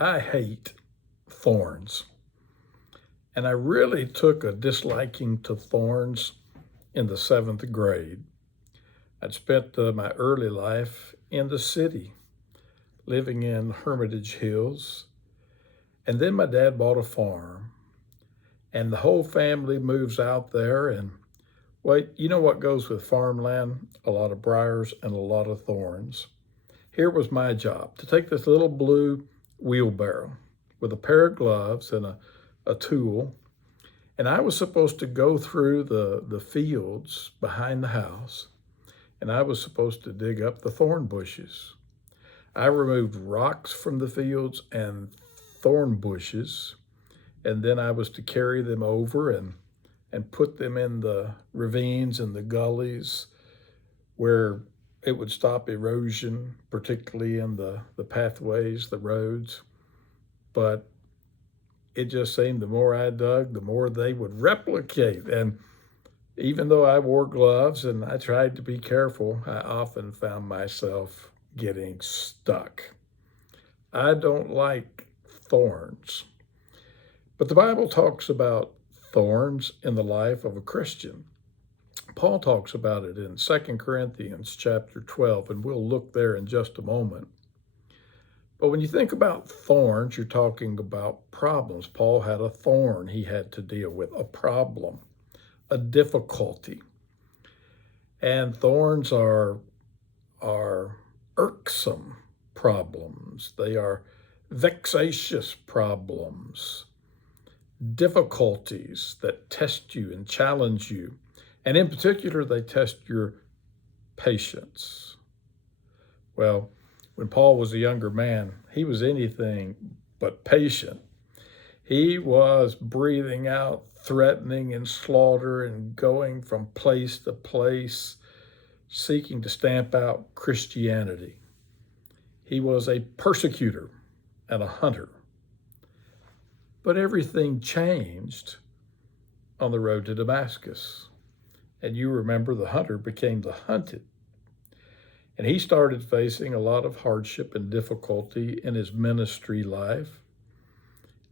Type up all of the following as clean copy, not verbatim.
I hate thorns. And I really took a disliking to thorns in the seventh grade. I'd spent my early life in the city, living in Hermitage Hills. And then my dad bought a farm, and the whole family moves out there. And well, you know what goes with farmland? A lot of briars and a lot of thorns. Here was my job to take this little blue wheelbarrow with a pair of gloves and a tool. And I was supposed to go through the fields behind the house, and I was supposed to dig up the thorn bushes. I removed rocks from the fields and thorn bushes, and then I was to carry them over and put them in the ravines and the gullies where it would stop erosion, particularly in the pathways, the roads. But it just seemed the more I dug, the more they would replicate. And even though I wore gloves and I tried to be careful, I often found myself getting stuck. I don't like thorns. But the Bible talks about thorns in the life of a Christian. Paul talks about it in 2 Corinthians chapter 12, and we'll look there in just a moment. But when you think about thorns, you're talking about problems. Paul had a thorn he had to deal with, a problem, a difficulty. And thorns are irksome problems. They are vexatious problems, difficulties that test you and challenge you. And in particular, they test your patience. Well, when Paul was a younger man, he was anything but patient. He was breathing out threatening and slaughter and going from place to place, seeking to stamp out Christianity. He was a persecutor and a hunter. But everything changed on the road to Damascus. And you remember the hunter became the hunted. And he started facing a lot of hardship and difficulty in his ministry life.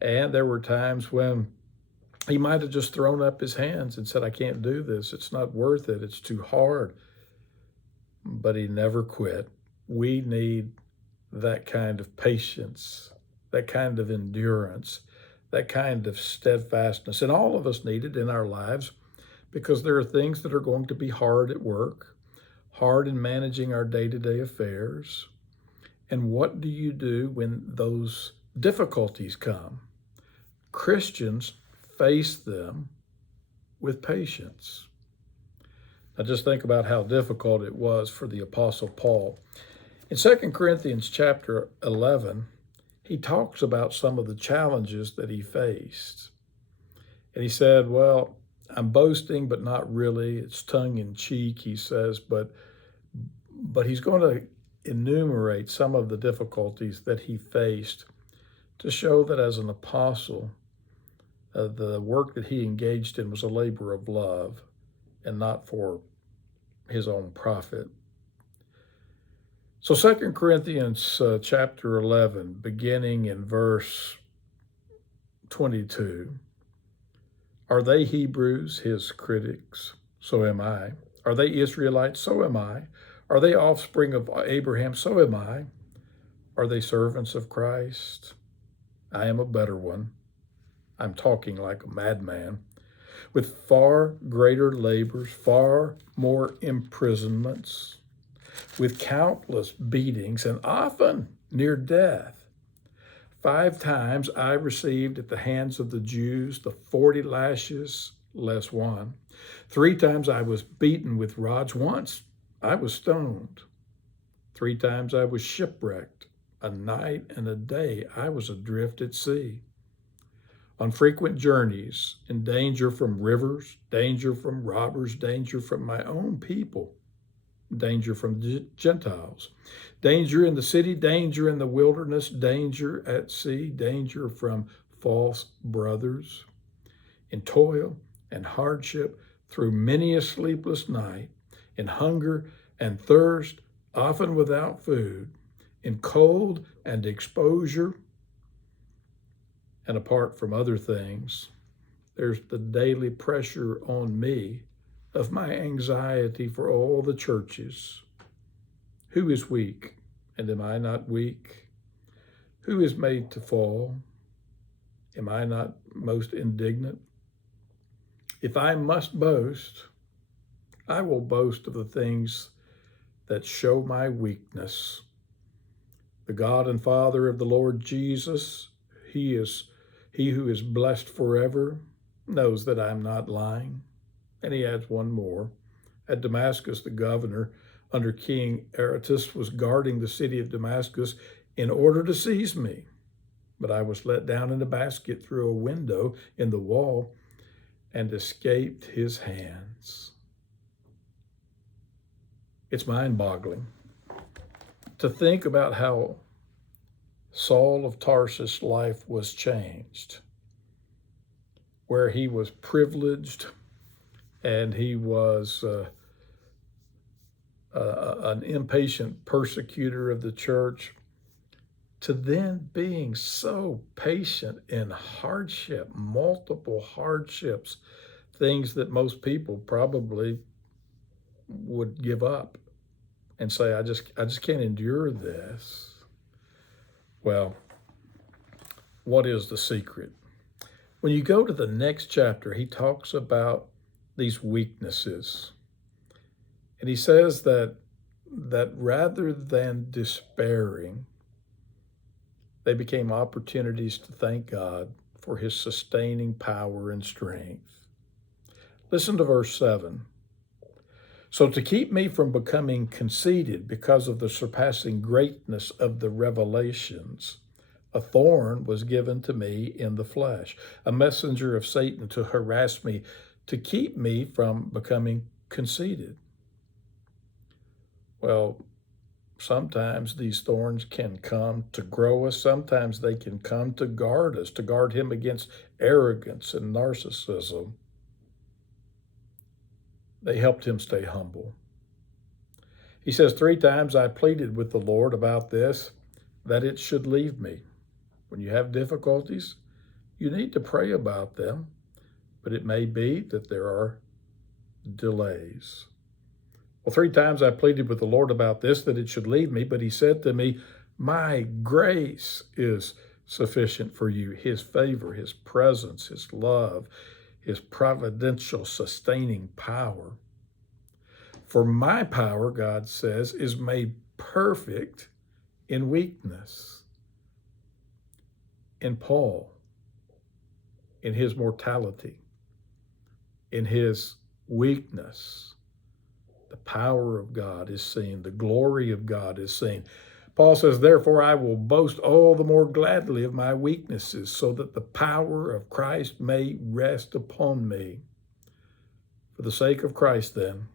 And there were times when he might have just thrown up his hands and said, I can't do this. It's not worth it. It's too hard. But he never quit. We need that kind of patience, that kind of endurance, that kind of steadfastness. And all of us need it in our lives because there are things that are going to be hard at work, hard in managing our day-to-day affairs. And what do you do when those difficulties come? Christians face them with patience. Now just think about how difficult it was for the Apostle Paul. In 2 Corinthians chapter 11, he talks about some of the challenges that he faced. And he said, well, I'm boasting, but not really. It's tongue in cheek, he says, but he's going to enumerate some of the difficulties that he faced to show that as an apostle, the work that he engaged in was a labor of love and not for his own profit. So 2 Corinthians chapter 11, beginning in verse 22, are they Hebrews, his critics? So am I. Are they Israelites? So am I. Are they offspring of Abraham? So am I. Are they servants of Christ? I am a better one. I'm talking like a madman. With far greater labors, far more imprisonments, with countless beatings, and often near death. 5 times I received at the hands of the Jews the 40 lashes less one. 3 times I was beaten with rods. Once I was stoned. 3 times I was shipwrecked. A night and a day I was adrift at sea. On frequent journeys, in danger from rivers, danger from robbers, danger from my own people, danger from Gentiles, danger in the city, danger in the wilderness, danger at sea, danger from false brothers, in toil and hardship, through many a sleepless night, in hunger and thirst, often without food, in cold and exposure, And apart from other things, there's the daily pressure on me of my anxiety for all the churches. Who is weak, and am I not weak? Who is made to fall? Am I not most indignant? If I must boast, I will boast of the things that show my weakness. The God and Father of the Lord Jesus, He who is blessed forever, knows that I'm not lying. And he adds one more. At Damascus, the governor under King Aretas was guarding the city of Damascus in order to seize me. But I was let down in a basket through a window in the wall and escaped his hands. It's mind-boggling to think about how Saul of Tarsus' life was changed, where he was privileged and he was an impatient persecutor of the church, to then being so patient in hardship, multiple hardships, things that most people probably would give up and say, I just can't endure this. Well, what is the secret? When you go to the next chapter, he talks about these weaknesses. And he says that rather than despairing, they became opportunities to thank God for his sustaining power and strength. Listen to verse 7. So to keep me from becoming conceited because of the surpassing greatness of the revelations, a thorn was given to me in the flesh, a messenger of Satan to harass me, to keep me from becoming conceited. Well, sometimes these thorns can come to grow us. Sometimes they can come to guard us, to guard him against arrogance and narcissism. They helped him stay humble. He says, 3 times I pleaded with the Lord about this, that it should leave me. When you have difficulties, you need to pray about them, but it may be that there are delays. Well, 3 times I pleaded with the Lord about this, that it should leave me, but he said to me, my grace is sufficient for you. His favor, his presence, his love, his providential sustaining power. For my power, God says, is made perfect in weakness. In Paul, in his mortality, in his weakness, the power of God is seen. The glory of God is seen. Paul says, therefore, I will boast all the more gladly of my weaknesses, so that the power of Christ may rest upon me. For the sake of Christ, then,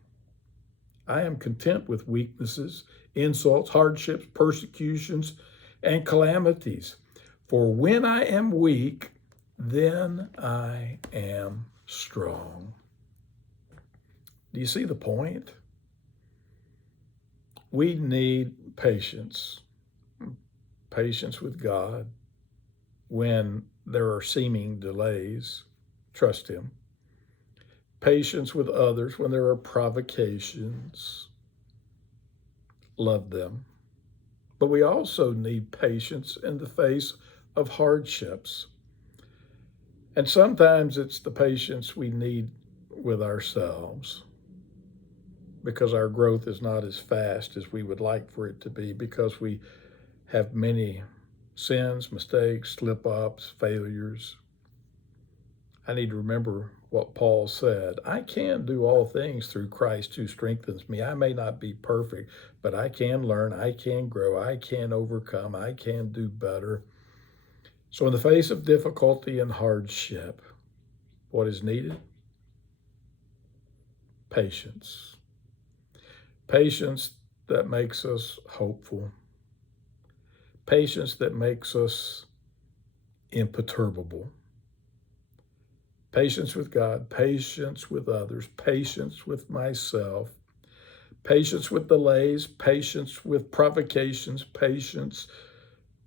I am content with weaknesses, insults, hardships, persecutions, and calamities. For when I am weak, then I am strong. Do you see the point? We need patience. Patience with God when there are seeming delays. Trust him. Patience with others when there are provocations. Love them. But we also need patience in the face of hardships. And sometimes it's the patience we need with ourselves, because our growth is not as fast as we would like for it to be, because we have many sins, mistakes, slip-ups, failures. I need to remember what Paul said. I can do all things through Christ who strengthens me. I may not be perfect, but I can learn, I can grow, I can overcome, I can do better. So in the face of difficulty and hardship, what is needed? Patience. Patience that makes us hopeful. Patience that makes us imperturbable. Patience with God, patience with others, patience with myself, patience with delays, patience with provocations, patience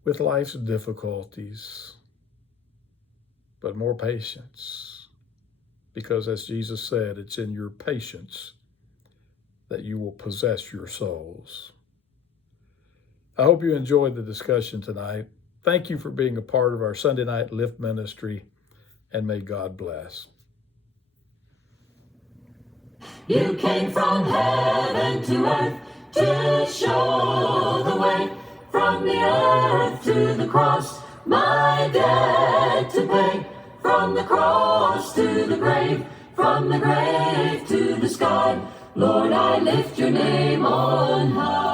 with life's difficulties. but more patience. Because as Jesus said, it's in your patience that you will possess your souls. I hope you enjoyed the discussion tonight. Thank you for being a part of our Sunday Night Lift ministry, and may God bless. You came from heaven to earth to show the way, from the earth to the cross, my debt to pay, from the cross to the grave, from the grave to the sky. Lord, I lift your name on high.